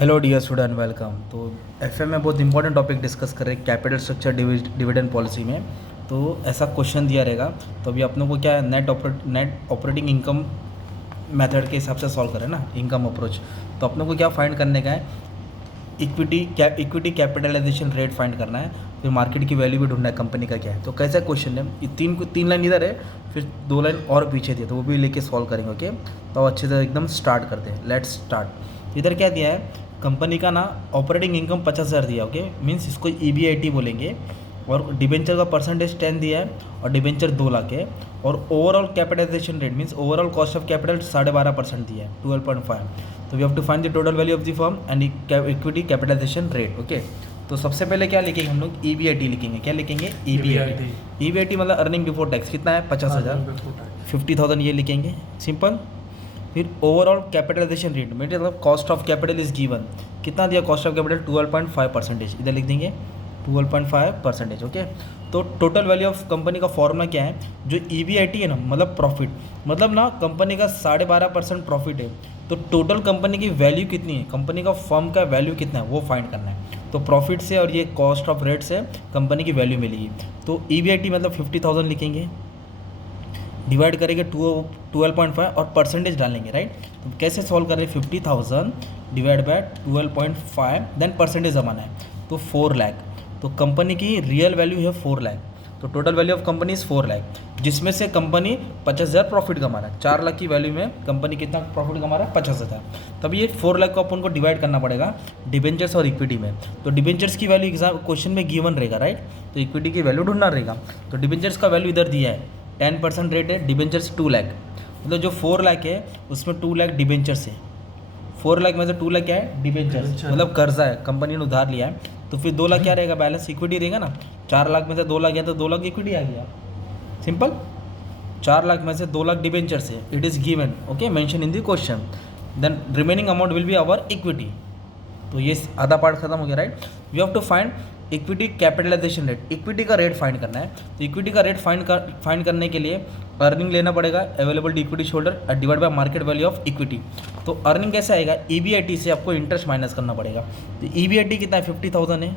Hello dear student, welcome. तो FA में बहुत इंपॉर्टेंट टॉपिक डिस्कस कर रहे हैं, कैपिटल स्ट्रक्चर डिविडेंड पॉलिसी में। तो ऐसा क्वेश्चन दिया रहेगा, तो अभी अपनों को क्या है, नेट ऑपरेटिंग इनकम मेथड के हिसाब से सॉल्व करें ना, इनकम अप्रोच। तो अपनों को क्या फाइंड करने का है, इक्विटी कैपिटलाइजेशन रेट फाइंड करना है, फिर मार्केट की वैल्यू भी ढूंढना है, कंपनी का क्या है। तो कैसा क्वेश्चन है, ये तीन लाइन इधर है, फिर 2 लाइन और पीछे थी, तो वो भी लेके सॉल्व करेंगे। ओके, तो अच्छे से एकदम स्टार्ट करते हैं। Let's start. इधर क्या दिया है, कंपनी का ना ऑपरेटिंग इनकम 50,000 दिया। ओके, मीन्स इसको EBIT बोलेंगे। और डिबेंचर का परसेंटेज 10 दिया है, और डिबेंचर 2 लाख है। और overall capitalization rate means overall cost of capital 12.5% दिया है, 12.5। तो we have to find the total value of the firm and equity capitalisation rate. Okay, तो सबसे पहले क्या लिखेंगे हम लोग, EBIT लिखेंगे। क्या लिखेंगे, EBIT मतलब अर्निंग बिफोर टैक्स। कितना है, 50,000, 50,000 ये लिखेंगे, सिंपल। फिर ओवरऑल कैपिटलाइजेशन रेट मतलब cost of capital is given. कितना दिया कॉस्ट ऑफ कैपिटल, 12.5%। इधर लिख देंगे 12.5%। ओके, तो टोटल वैल्यू ऑफ कंपनी का फॉर्मूला क्या है, जो EBIT है ना, मतलब प्रॉफिट, मतलब ना कंपनी का 12.5% प्रॉफिट है, तो टोटल कंपनी की वैल्यू कितनी है, कंपनी का फर्म का वैल्यू कितना है वो फाइंड करना है। तो प्रॉफिट से और ये कॉस्ट ऑफ रेट से कंपनी की वैल्यू मिलेगी। तो EBIT मतलब 50,000 लिखेंगे, डिवाइड करेंगे 12.5 और परसेंटेज डालेंगे, राइट। तो कैसे सॉल्व कर रहे हैं, 50,000 डिवाइड बाय 12.5 देन परसेंटेज जमाना है, तो 4 लाख। तो कंपनी की रियल वैल्यू है 4 लाख। तो total value of company is 4 lakh, जिसमें से कंपनी 50,000 प्रॉफिट कमा रहा है। 4 लाख की वैल्यू में कंपनी कितना प्रॉफिट कमा रहा है, 50,000। तब ये 4 लाख को अपन को डिवाइड करना पड़ेगा डिबेंचर्स और इक्विटी में। तो डिबेंचर्स की वैल्यू एग्जाम क्वेश्चन में गिवन रहेगा, राइट। तो इक्विटी की वैल्यू ढूंढना रहेगा। तो डिबेंचर्स का वैल्यू इधर दिया है, 10% रेट है, डिबेंचर्स 2 लाख। मतलब जो 4 लाख है उसमें 2 लाख डिबेंचर्स है। 4 लाख में से 2 लाख क्या है, डिबेंचर्स, मतलब कर्जा है, कंपनी ने उधार लिया है। तो फिर 2 लाख क्या रहेगा, बैलेंस इक्विटी रहेगा ना। 4 लाख में से 2 लाख गया तो 2 लाख इक्विटी आ गया, सिंपल। 4 लाख में से 2 लाख डिबेंचर्स है, it is given. Okay, mention in the question. Then remaining amount will be our equity. तो ये आधा पार्ट खत्म हो गया, right. We have to find equity capitalisation rate, equity का रेट फाइंड करना है। तो इक्विटी का रेट फाइंड करने के लिए अर्निंग लेना पड़ेगा, available equity shoulder divide by market value of equity. तो अर्निंग कैसे आएगा, EBIT से आपको इंटरेस्ट माइनस करना पड़ेगा। तो EBIT कितना है, 50,000 है।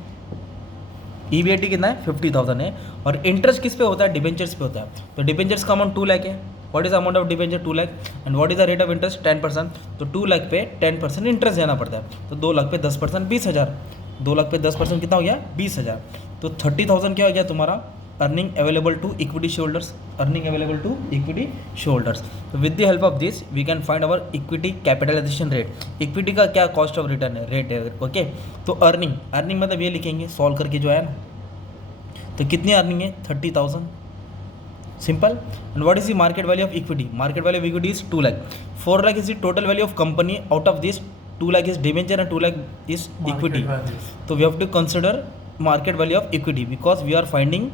EBIT कितना है, 50,000 है। और इंटरेस्ट किस पे होता है, डिबेंचर्स पे होता है। तो डिबेंचर्स का अमाउंट 2 लाख है। What is amount of debenture, 2 lakh. And what is the rate of interest, 10%। तो 2 लाख पे 10% इंटरेस्ट देना पड़ता है। तो 2 लाख पे 10% 20,000। 2 लाख पे 10% कितना हो गया, 20,000। तो 30,000 क्या हो गया तुम्हारा, earning available to equity shoulders, earning available to equity shoulders. तो with the help of this we can find our equity capitalisation rate. Equity का क्या कॉस्ट ऑफ रिटर्न है, रेट है। ओके, तो अर्निंग मतलब ये लिखेंगे सॉल्व करके जो है ना। तो कितनी अर्निंग है, 30,000, simple. And what is the market value of equity, market value of equity is 2 lakh. 4 lakh is the total value of company, out of this 2 lakh is debenture and 2 lakh is equity. So we have to consider market value of equity because we are finding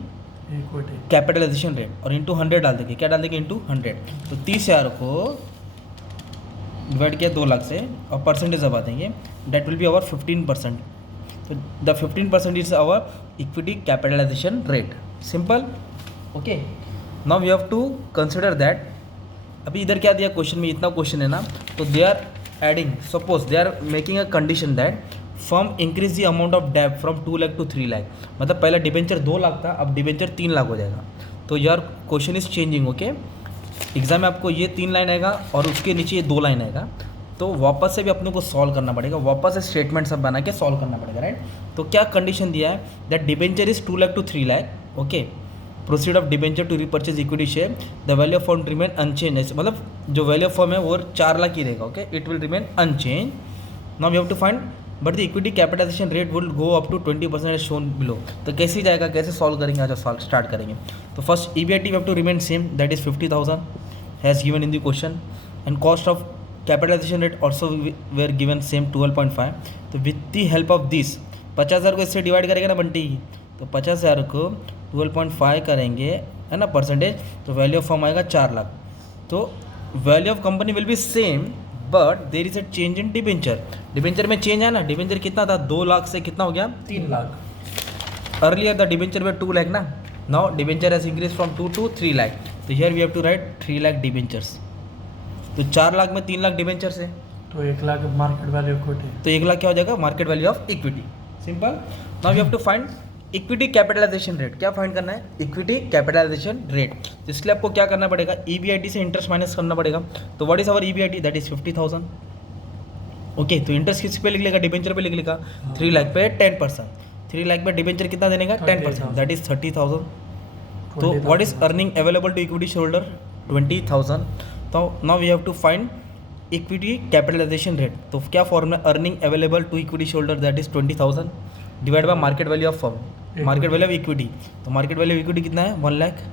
equity capitalization rate। और into 100 डाल देंगे, क्या डाल देंगे, into 100। तो 30,000 को divide किया 2 लाख से और परसेंटेज दबा देंगे, डेट विल बी आवर 15%। तो the 15% is our equity capitalisation rate, simple. Okay, now we have to consider that. अभी इधर क्या दिया क्वेश्चन में, इतना क्वेश्चन है ना, तो they are adding, suppose they are making a condition that firm increase the amount of debt from 2 lakh to 3 lakh. मतलब पहला डिबेंचर 2 लाख था, अब डिबेंचर 3 लाख हो जाएगा। तो यार question is changing. Okay, exam में आपको ये 3 लाइन आएगा और उसके नीचे ये 2 लाइन आएगा। तो वापस से भी अपने को सॉल्व करना पड़ेगा, वापस से स्टेटमेंट सब बना के सॉल्व करना पड़ेगा, राइट। तो क्या कंडीशन दिया है, that debenture is 2 lakh to 3 lakh. Okay, proceed of debenture to repurchase equity share, the value of fund remain unchange. मतलब जो वैल्यू ऑफ फर्म है वो 4 लाख ही रहेगा। Okay, it will remain unchange. Now we have to find but the equity capitalisation rate will go up to 20% as shown below. तो कैसे जाएगा, कैसे सॉल्व करेंगे, आज स्टार्ट करेंगे। तो first EBIT we have to remain same, that is 50,000 has given in the question. And cost of capitalization rate also were given same 12.5। तो with the help of this 50,000 को इससे डिवाइड करेगा ना बंटी, तो 50,000 को 12.5 करेंगे, है ना, परसेंटेज। तो वैल्यू ऑफ फर्म आएगा 4 लाख। तो value of company will be same but there is a change in debenture. Debenture में चेंज है ना, डिबेंचर कितना था, 2 लाख से कितना हो गया, 3 लाख। अर्लियर द डिबेंचर में 2 लाख ना, now debenture has increase from 2 to 3 lakh. तो here we have to write 3 lakh debentures. तो 4 लाख में 3 लाख डिबेंचर्स है, तो 1 लाख मार्केट वैल्यू इक्विटी। तो 1 लाख क्या हो जाएगा market value of equity. Simple. Now you have to find equity capitalisation rate. क्या फाइंड करना है? Equity capitalisation rate. तो इसलिए आपको क्या करना पड़ेगा? EBIT से इंटरेस्ट माइनस करना पड़ेगा। तो what is our EBIT? That is 50,000। Okay, तो इंटरेस्ट किस पे लिख लेगा? डिबेंचर पे लिख लेगा। 3 लाख पे 10%। 3 लाख पे डिबेंचर कितना देने का? 10%, दैट इज 30,000। तो what is earning available to equity shareholder? 20,000। तो now we have to find equity capitalisation rate. तो क्या formula? Earning available to equity shareholder that is 20,000 divide by market value of firm, market value of equity. तो market value of equity कितना है? 1 lakh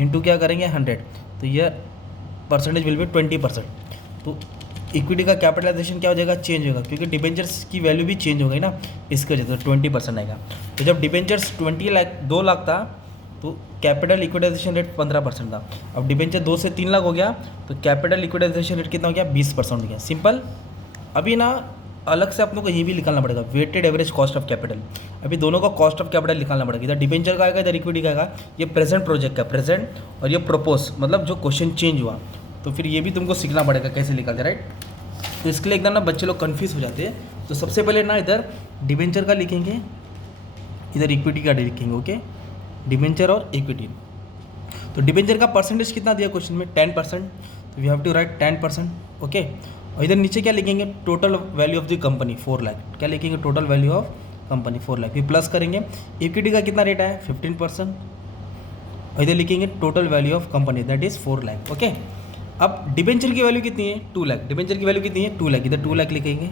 into क्या करेंगे? 100। तो ये percentage will be 20%। तो इक्विटी का कैपिटलाइजेशन क्या हो जाएगा? चेंज होगा, क्योंकि डिबेंचर्स की वैल्यू भी चेंज हो गई ना, इसके वजह से 20% आएगा। तो जब डिबेंचर्स 2 लाख था तो कैपिटल इक्विटाइजेशन रेट 15% था। अब डिबेंचर 2 से 3 लाख हो गया तो कैपिटल इक्विटाइजेशन रेट कितना हो गया? 20% हो गया। सिंपल। अभी ना अलग से अपनों को ये भी निकालना पड़ेगा, weighted average cost of capital. अभी दोनों का कॉस्ट ऑफ कैपिटल निकालना पड़ेगा। इधर डिबेंचर का आएगा, इधर इक्विटी का आएगा। ये प्रेजेंट प्रोजेक्ट का प्रेजेंट, और ये प्रपोज मतलब जो क्वेश्चन चेंज हुआ। तो फिर ये भी तुमको सीखना पड़ेगा कैसे निकालते, राइट। तो इसके लिए एकदम ना बच्चे लोग कन्फ्यूज हो जाते हैं। तो सबसे पहले ना इधर डिबेंचर का लिखेंगे, इधर इक्विटी का लिखेंगे। ओके, डिबेंचर और इक्विटी। तो डिबेंचर का परसेंटेज कितना दिया क्वेश्चन में? 10%। तो we have to write 10%। Okay, और इधर नीचे क्या लिखेंगे? Total value of the company 4 lakh. क्या लिखेंगे? Total value of company 4 lakh. फिर प्लस करेंगे, इक्विटी का कितना रेट है? 15%। और इधर लिखेंगे total value of company that is 4 lakh. Okay, अब डिबेंचर की वैल्यू कितनी है? 2 लाख। डिबेंचर की वैल्यू कितनी है? 2 लाख। इधर 2 लाख लिखेंगे।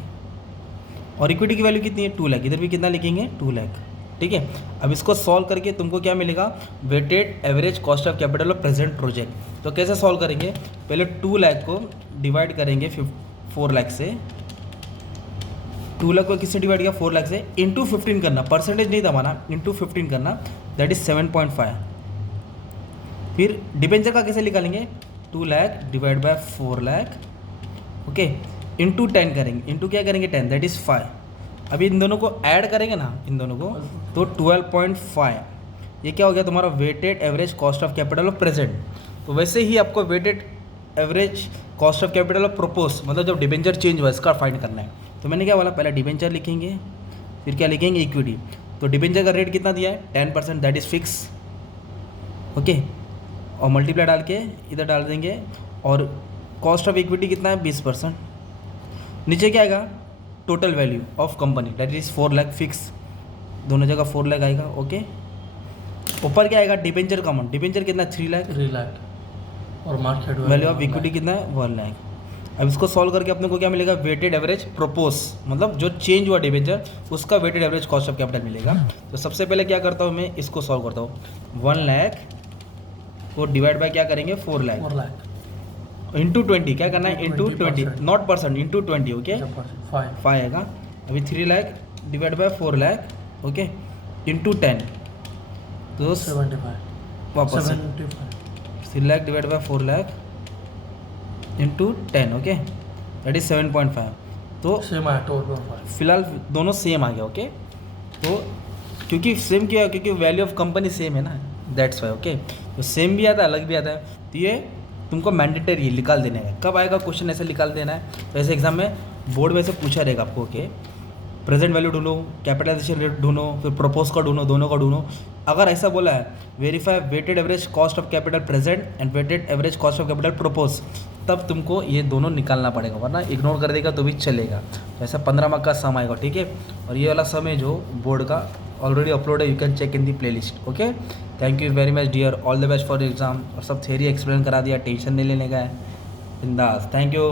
और इक्विटी की वैल्यू कितनी है? 2 लाख। इधर भी कितना लिखेंगे? 2 लाख। ठीक है, अब इसको सॉल्व करके तुमको क्या मिलेगा? Weighted average cost of capital of present project. तो कैसे सॉल्व करेंगे? पहले 2 लाख को डिवाइड करेंगे 4 लाख से। 2 लाख को किससे डिवाइड किया? 4 लाख से। इंटू 15 करना, परसेंटेज नहीं दबाना, इंटू 15 करना, दैट इज 7.5। फिर डिबेंचर का कैसे निकालेंगे? 2 lakh divide by 4 lakh. Okay, into 10 करेंगे। इंटू क्या करेंगे? 10, दैट इज़ 5। अभी इन दोनों को ऐड करेंगे ना, इन दोनों को, तो 12.5। ये क्या हो गया तुम्हारा? Weighted average cost of capital of present. तो वैसे ही आपको weighted average cost of capital of propose, मतलब जब डिबेंचर चेंज हुआ, इसका फाइंड करना है। तो मैंने क्या बोला? पहले डिबेंचर लिखेंगे, फिर क्या लिखेंगे? इक्विटी। तो डिबेंचर का रेट कितना दिया है? 10%, दैट इज़ फिक्स। ओके, और मल्टीप्लाई डाल के इधर डाल देंगे। और कॉस्ट ऑफ इक्विटी कितना है? 20%। नीचे क्या आएगा? Total value of company that is 4 lakh fix. दोनों जगह 4 लाख आएगा। ओके, ऊपर क्या आएगा? डिबेंचर का अमाउंट। डिबेंचर कितना? 3 लाख। 3 लाख। और मार्केट वैल्यू ऑफ इक्विटी कितना है? 1 लाख। अब इसको सॉल्व करके अपने को क्या मिलेगा? वेटेड एवरेज प्रपोज, मतलब जो चेंज हुआ डिबेंचर, उसका weighted average cost of capital मिलेगा। तो सबसे पहले क्या करता हूँ मैं? इसको सॉल्व करता हूँ। 1 लाख को डिवाइड बाय क्या करेंगे? 4 लाख। 4 लाख इंटू 20 क्या करना है? Into 20, not percent, into 20। Okay, 5 आएगा। अभी 3 lakh divide by 4 lakh. Okay, into 10 तो 75 वापस 3 lakh divide by 4 lakh into 10। Okay, that is 7.5। तो सेम आया टोटल। फिलहाल दोनों सेम आ गया। ओके, तो क्योंकि सेम क्यों है? क्योंकि वैल्यू ऑफ कंपनी सेम है ना, दैट्स वाई। ओके, तो सेम भी आता है, अलग भी आता है। तो ये तुमको मैंडेटरी निकाल देना है। कब आएगा क्वेश्चन ऐसे निकाल देना है? तो ऐसे एग्जाम में बोर्ड में से पूछा रहेगा आपको कि प्रेजेंट वैल्यू ढूंढो, कैपिटलाइजेशन रेट ढूंढो, फिर प्रपोज का ढूंढो, दोनों का ढूंढो। अगर ऐसा बोला है verify weighted average cost of capital present and weighted average cost of capital propose, तब तुमको ये दोनों निकालना पड़ेगा, वरना इग्नोर कर देगा तो भी चलेगा। तो ऐसा 15 मार्क का सम आएगा। ठीक है, और ये वाला सम है जो बोर्ड का ऑलरेडी अपलोड है, you can check in the playlist. Okay, thank you very much dear, all the best for exam. और सब थ्योरी एक्सप्लेन करा दिया, टेंशन नहीं लेने का है, बिंदास। Thank you.